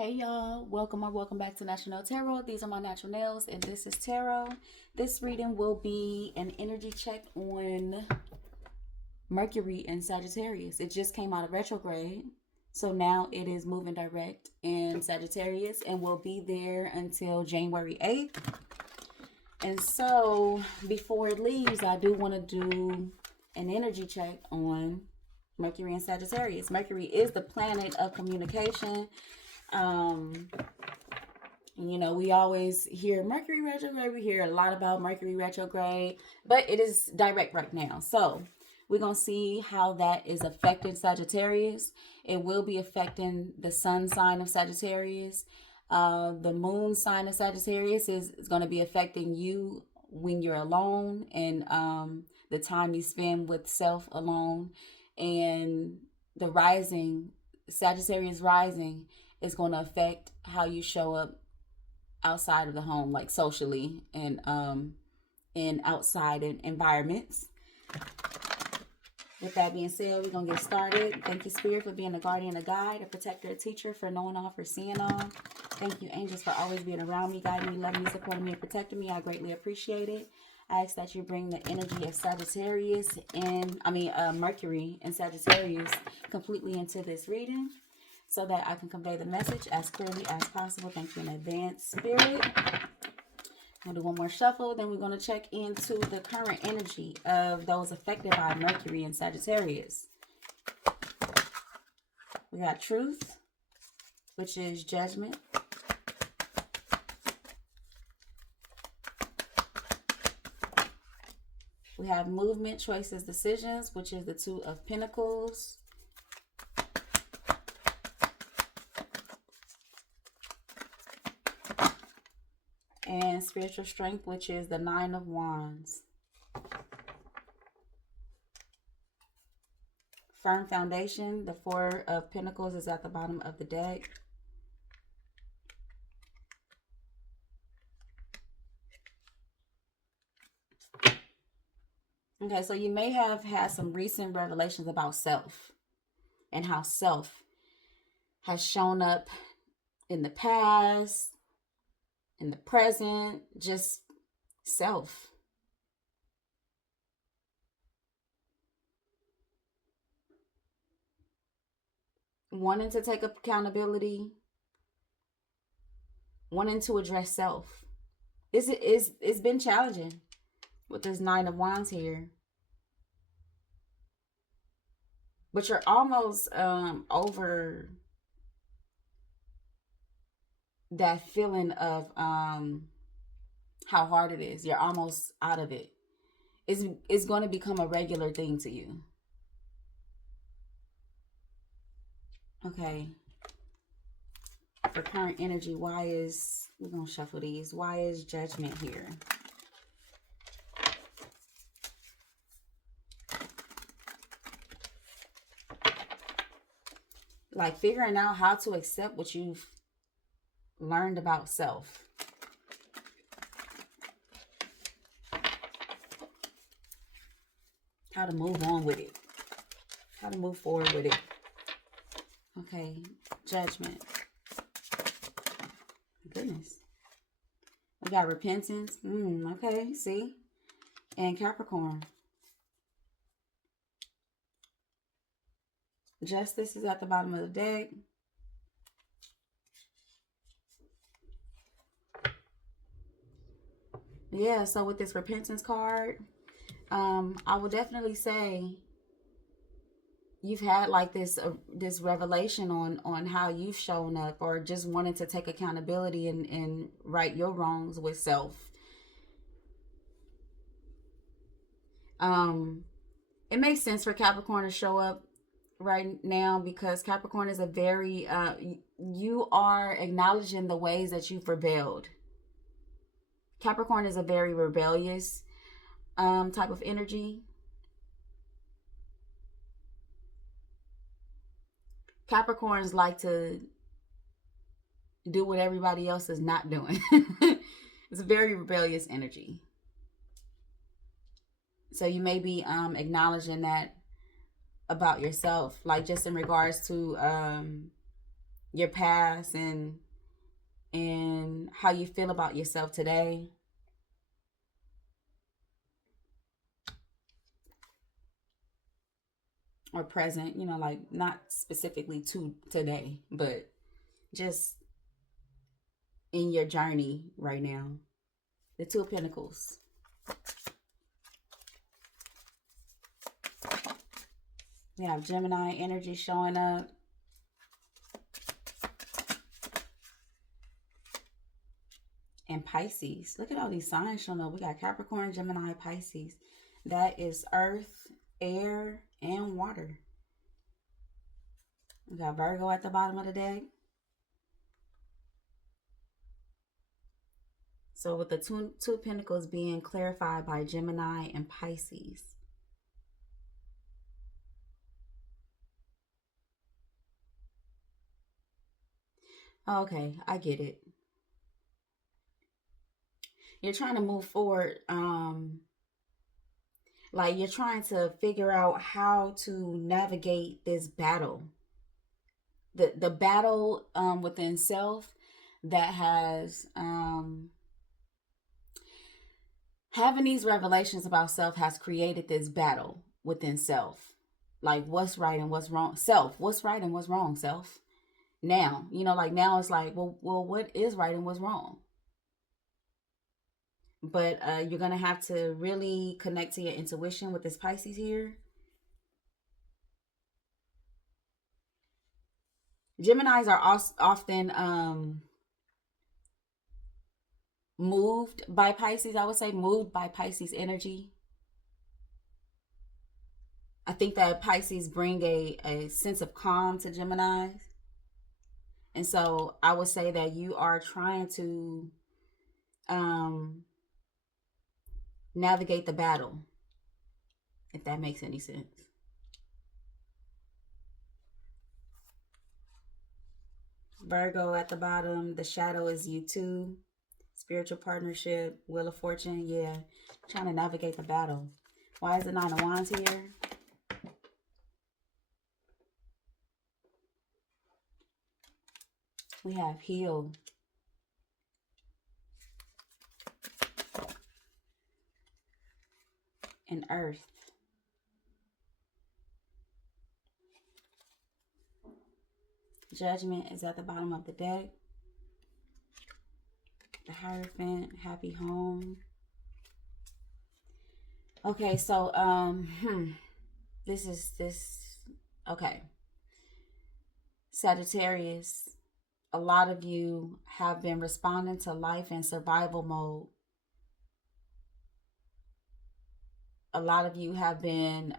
Hey y'all, welcome or welcome back to National Tarot. These are my natural nails and this is tarot. This reading will be an energy check on Mercury and Sagittarius. It just came out of retrograde. So now it is moving direct in Sagittarius and will be there until January 8th. And so before it leaves, I do want to do an energy check on Mercury and Sagittarius. Mercury is the planet of communication. We always hear Mercury retrograde. We hear a lot about Mercury retrograde, but it is direct right now. So we're going to see how that is affecting Sagittarius. It will be affecting the sun sign of Sagittarius. The moon sign of Sagittarius is going to be affecting you when you're alone and the time you spend with self alone. And the rising, Sagittarius rising, is going to affect how you show up outside of the home, like socially and in outside environments. With that being said, we're going to get started. Thank you, Spirit, for being a guardian, a guide, a protector, a teacher, for knowing all, for seeing all. Thank you, angels, for always being around me, guiding me, loving me, supporting me, and protecting me. I greatly appreciate it. I ask that you bring the energy of Sagittarius and, Mercury and Sagittarius completely into this reading, so that I can convey the message as clearly as possible. Thank you in advance, Spirit. I'll do one more shuffle. Then we're going to check into the current energy of those affected by Mercury and Sagittarius. We got Truth, which is Judgment. We have Movement, Choices, Decisions, which is the Two of Pentacles. And Spiritual Strength, which is the Nine of Wands. Firm Foundation, the Four of Pentacles, is at the bottom of the deck. Okay, so you may have had some recent revelations about self and how self has shown up in the past, in the present, just self. Wanting to take accountability, wanting to address self. It's been challenging with this Nine of Wands here. But you're almost over that feeling of how hard it is. You're almost out of it. It's going to become a regular thing to you. Okay. For current energy, we're going to shuffle these. Why is Judgment here? Like figuring out how to accept what you've learned about self. How to move on with it. How to move forward with it. Okay, Judgment. Goodness. We got Repentance. Okay, see? And Capricorn. Justice is at the bottom of the deck. Yeah, so with this Repentance card, I would definitely say you've had like this revelation on how you've shown up, or just wanting to take accountability and right your wrongs with self. It makes sense for Capricorn to show up right now because Capricorn is a very you are acknowledging the ways that you've rebelled. Capricorn is a very rebellious type of energy. Capricorns like to do what everybody else is not doing. It's a very rebellious energy. So you may be acknowledging that about yourself, like just in regards to your past and how you feel about yourself today. Or present, like not specifically to today, but just in your journey right now. The Two of Pentacles. We have Gemini energy showing up. And Pisces. Look at all these signs showing up. We got Capricorn, Gemini, Pisces. That is earth, air, and water. We got Virgo at the bottom of the deck. So with the two Pentacles being clarified by Gemini and Pisces. Okay, I get it. You're trying to move forward. Like you're trying to figure out how to navigate this battle. The battle within self that has having these revelations about self has created this battle within self. Like what's right and what's wrong. Self, what's right and what's wrong, self. Now, like now it's like, well, what is right and what's wrong? But you're going to have to really connect to your intuition with this Pisces here. Geminis are often moved by Pisces. I would say moved by Pisces energy. I think that Pisces bring a sense of calm to Geminis. And so I would say that you are trying to navigate the battle, if that makes any sense. Virgo at the bottom, the shadow is you too. Spiritual partnership, Wheel of Fortune, yeah. Trying to navigate the battle. Why is the Nine of Wands here? We have heal. And earth. Judgment is at the bottom of the deck. The Hierophant, happy home. Okay, so okay. Sagittarius, a lot of you have been responding to life in survival mode. A lot of you have been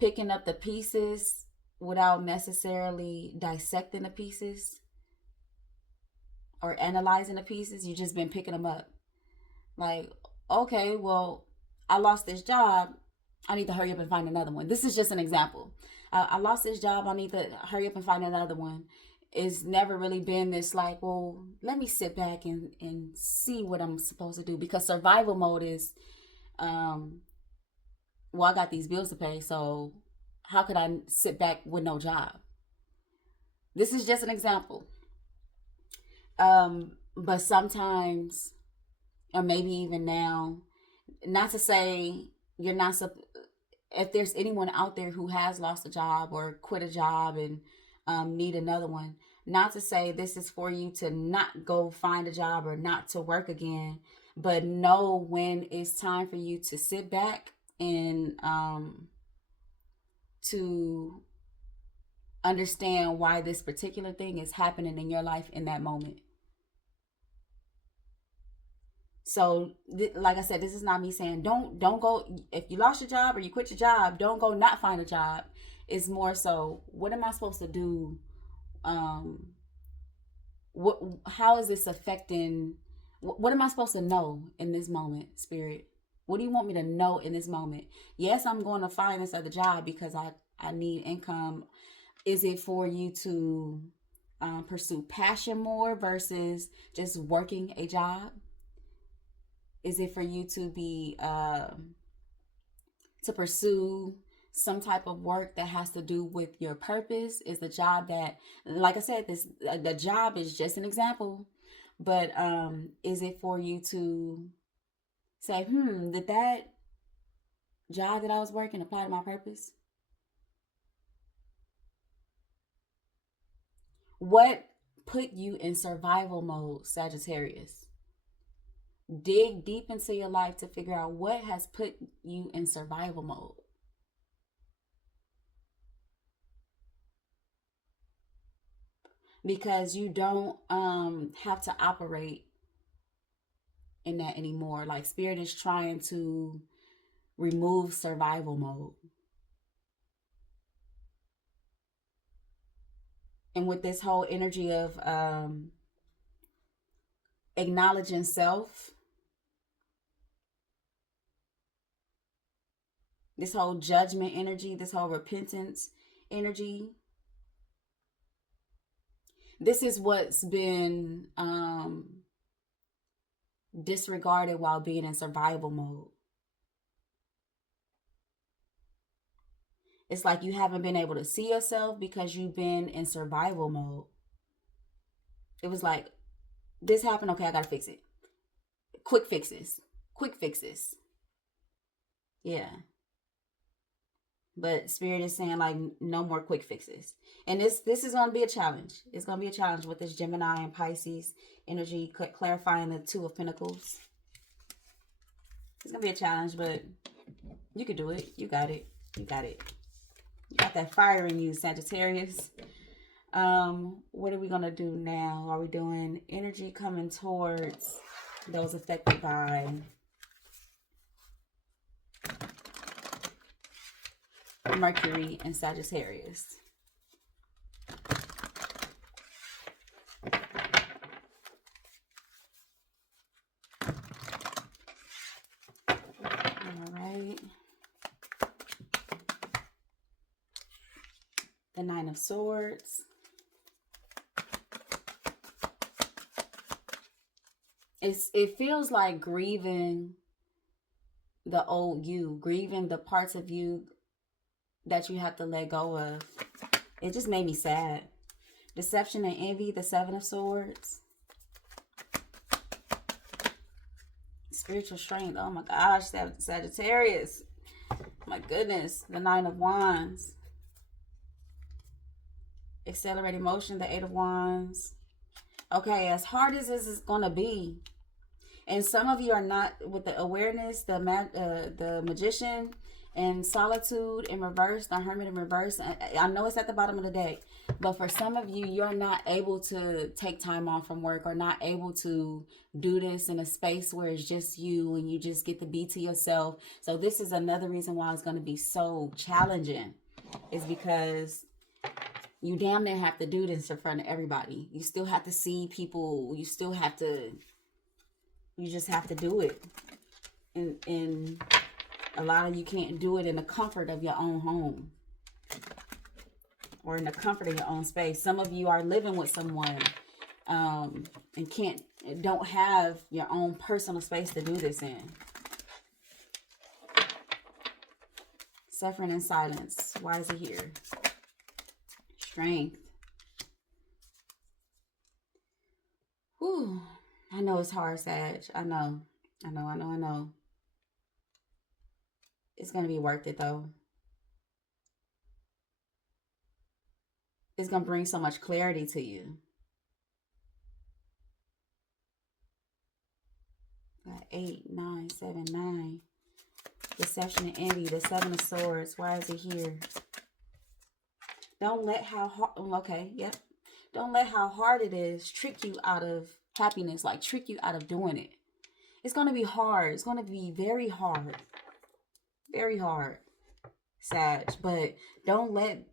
picking up the pieces without necessarily dissecting the pieces or analyzing the pieces. You've just been picking them up. Like, okay, well, I lost this job. I need to hurry up and find another one. This is just an example. I lost this job. I need to hurry up and find another one. It's never really been this like, well, let me sit back and see what I'm supposed to do. Because survival mode is, well, I got these bills to pay, so how could I sit back with no job? This is just an example. But sometimes, or maybe even now, not to say you're not, if there's anyone out there who has lost a job or quit a job and need another one, not to say this is for you to not go find a job or not to work again, but know when it's time for you to sit back and to understand why this particular thing is happening in your life in that moment. So, like I said, this is not me saying don't go. If you lost your job or you quit your job, don't go not find a job. It's more so, what am I supposed to do? How is this affecting? What am I supposed to know in this moment, Spirit? What do you want me to know in this moment? Yes, I'm going to find this other job because I need income. Is it for you to pursue passion more versus just working a job? Is it for you to be to pursue some type of work that has to do with your purpose. Is the job that, like I said, this the job is just an example, but is it for you to say, did that job that I was working apply to my purpose? What put you in survival mode, Sagittarius? Dig deep into your life to figure out what has put you in survival mode. Because you don't have to operate in that anymore. Like, spirit is trying to remove survival mode. And with this whole energy of acknowledging self, this whole judgment energy, this whole repentance energy, this is what's been disregarded while being in survival mode. It's like you haven't been able to see yourself because you've been in survival mode. It was like, this happened, okay, I gotta fix it. Quick fixes. Quick fixes. Yeah. But spirit is saying, like, no more quick fixes. And this is going to be a challenge. It's going to be a challenge with this Gemini and Pisces energy, clarifying the Two of Pentacles. It's going to be a challenge, but you can do it. You got it. You got it. You got that fire in you, Sagittarius. What are we going to do now? Are we doing energy coming towards those affected by Mercury and Sagittarius? All right. The Nine of Swords. It feels like grieving the old you, grieving the parts of you that you have to let go of. It just made me sad. Deception and envy, the Seven of Swords. Spiritual strength, oh my gosh, Sagittarius. My goodness, the Nine of Wands. Accelerated motion, the Eight of Wands. Okay, as hard as this is going to be, and some of you are not with the awareness, the Magician and Solitude in reverse, the Hermit in reverse. I know it's at the bottom of the deck, but for some of you, you're not able to take time off from work or not able to do this in a space where it's just you and you just get to be to yourself. So this is another reason why it's going to be so challenging, is because you damn near have to do this in front of everybody. You still have to see people. You still have to, you just have to do it. And a lot of you can't do it in the comfort of your own home or in the comfort of your own space. Some of you are living with someone and don't have your own personal space to do this in. Suffering in silence. Why is it here? Strength. Whew. I know it's hard, Sag. I know. It's going to be worth it, though. It's going to bring so much clarity to you. Got 8, 9, 7, 9. Deception and envy. The Seven of Swords. Why is it here? Don't let how hard... Okay, yep. Don't let how hard it is trick you out of happiness. Like, trick you out of doing it. It's going to be hard. It's going to be very hard. Very hard, Sag. But don't let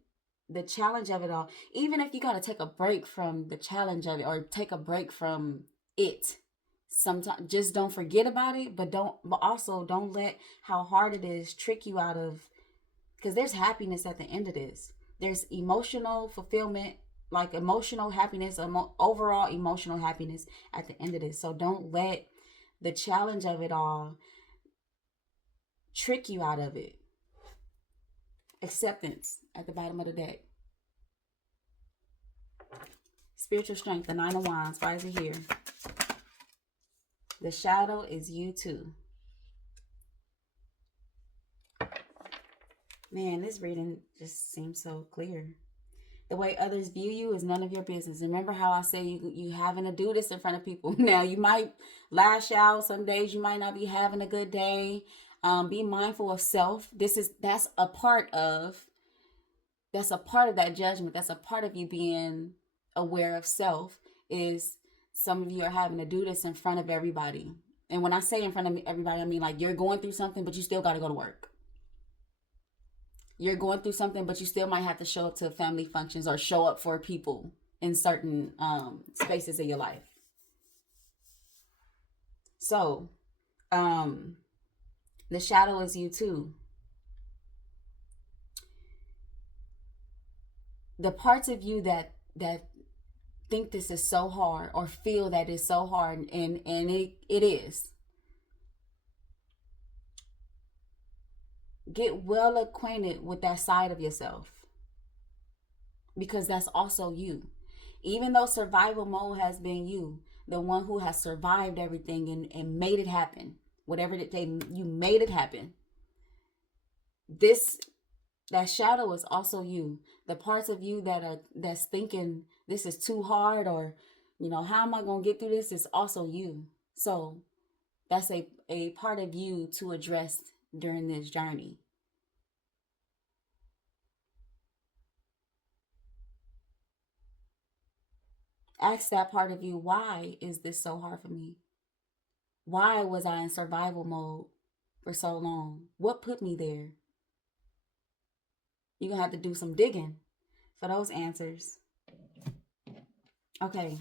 the challenge of it all, even if you got to take a break from the challenge of it or take a break from it, sometimes just don't forget about it, but also don't let how hard it is trick you out of, because there's happiness at the end of this. There's emotional fulfillment, like emotional happiness, overall emotional happiness at the end of this. So don't let the challenge of it all trick you out of it. Acceptance at the bottom of the deck. Spiritual strength, the Nine of Wands. Why is it here? The shadow is you too. Man, this reading just seems so clear. The way others view you is none of your business. Remember how I say you having to do this in front of people. Now, you might lash out. Some days you might not be having a good day. Be mindful of self. That's a part of that judgment. That's a part of you being aware of self. Is some of you are having to do this in front of everybody. And when I say in front of everybody, I mean like you're going through something, but you still got to go to work. You're going through something, but you still might have to show up to family functions or show up for people in certain spaces of your life. So, the shadow is you too. The parts of you that think this is so hard or feel that it's so hard, and it is. Get well acquainted with that side of yourself, because that's also you. Even though survival mode has been you, the one who has survived everything and made it happen, whatever you made it happen. That shadow is also you. The parts of you that's thinking this is too hard, or how am I gonna get through this, is also you. So that's a part of you to address during this journey. Ask that part of you, why is this so hard for me? Why was I in survival mode for so long? What put me there? You're going to have to do some digging for those answers. Okay,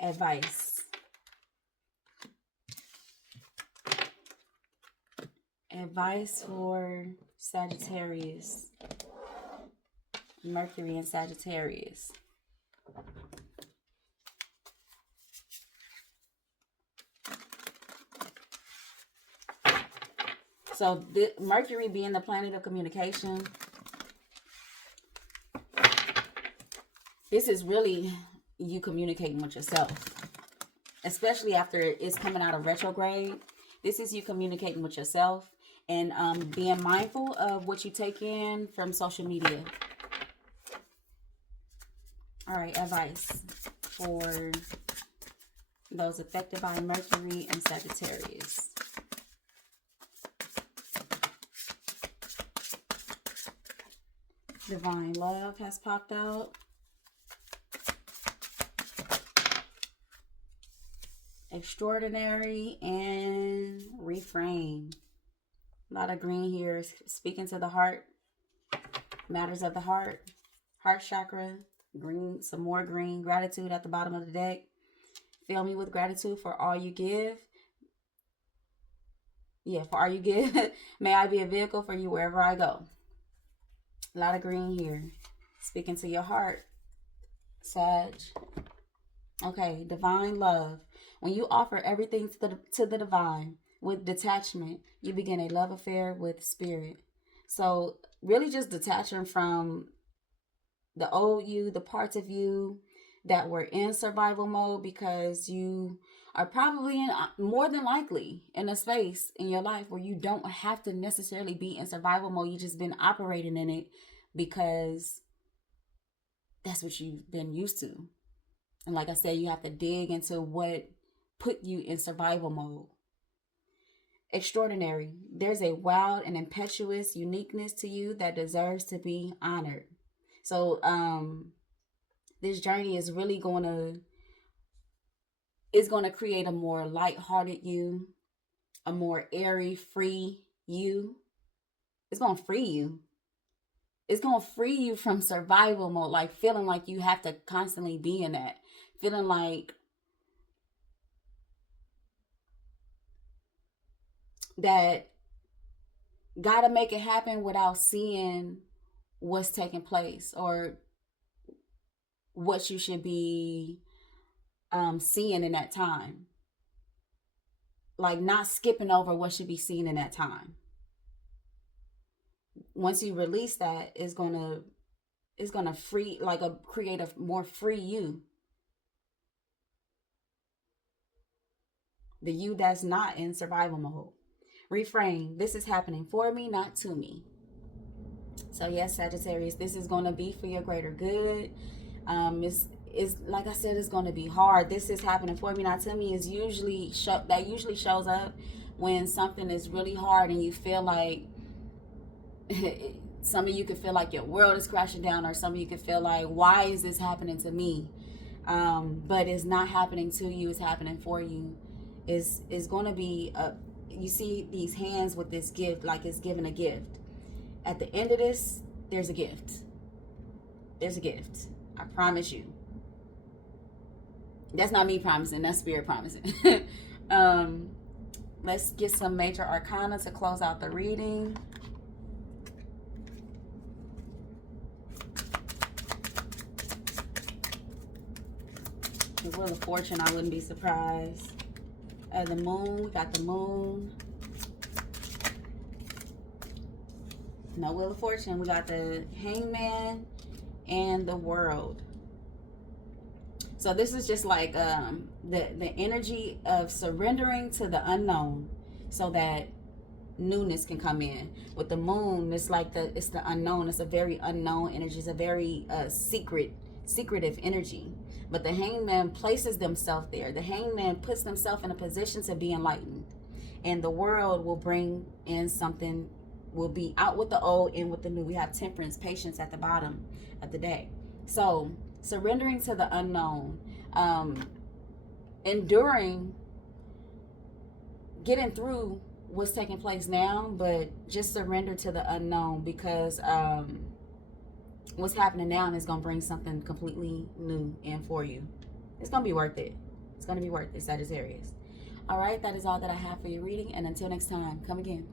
advice. Advice for Sagittarius. Mercury and Sagittarius. So Mercury being the planet of communication, this is really you communicating with yourself, especially after it's coming out of retrograde. This is you communicating with yourself and being mindful of what you take in from social media. All right, advice for those affected by Mercury and Sagittarius. Divine love has popped out. Extraordinary and reframe. A lot of green here. Speaking to the heart. Matters of the heart. Heart chakra. Green. Some more green. Gratitude at the bottom of the deck. Fill me with gratitude for all you give. Yeah, for all you give. May I be a vehicle for you wherever I go. A lot of green here. Speaking to your heart, Sag. Okay, divine love. When you offer everything to the divine with detachment, you begin a love affair with spirit. So really just detaching from the old you, the parts of you that were in survival mode, because you are probably more than likely in a space in your life where you don't have to necessarily be in survival mode. You just been operating in it because that's what you've been used to. And like I said, you have to dig into what put you in survival mode. Extraordinary. There's a wild and impetuous uniqueness to you that deserves to be honored. So this journey is really going to create a more lighthearted you, a more airy, free you. It's going to free you. It's going to free you from survival mode, like feeling like you have to constantly be in that. Feeling like that gotta make it happen without seeing what's taking place or what you should be seeing in that time. Like not skipping over what should be seen in that time. once you release that, it's gonna free, like create a more free you. The you that's not in survival mode. Reframe. This is happening for me, not to me. So yes, Sagittarius, this is going to be for your greater good. It's like I said, it's going to be hard. This is happening for me, not to me. Is usually that usually shows up when something is really hard and you feel like some of you could feel like your world is crashing down, or some of you could feel like, why is this happening to me? But it's not happening to you. It's happening for you. Is going to be you see these hands with this gift, like it's giving a gift. At the end of this, there's a gift. There's a gift. I promise you. That's not me promising. That's spirit promising. Let's get some major arcana to close out the reading. The Wheel of Fortune, I wouldn't be surprised. The Moon, we got the Moon. No Wheel of Fortune, we got the Hangman and the World. So this is just like the energy of surrendering to the unknown so that newness can come in. With the Moon, it's like it's the unknown. It's a very unknown energy. It's a very secretive energy. But the Hangman places themselves there. The Hangman puts themselves in a position to be enlightened. And the World will bring in something, will be out with the old, in with the new. We have Temperance, patience at the bottom of the day. So surrendering to the unknown, enduring, getting through what's taking place now, but just surrender to the unknown, because what's happening now is going to bring something completely new in for you. It's going to be worth it. It's going to be worth it, Sagittarius. All right, that is all that I have for your reading. And until next time, come again.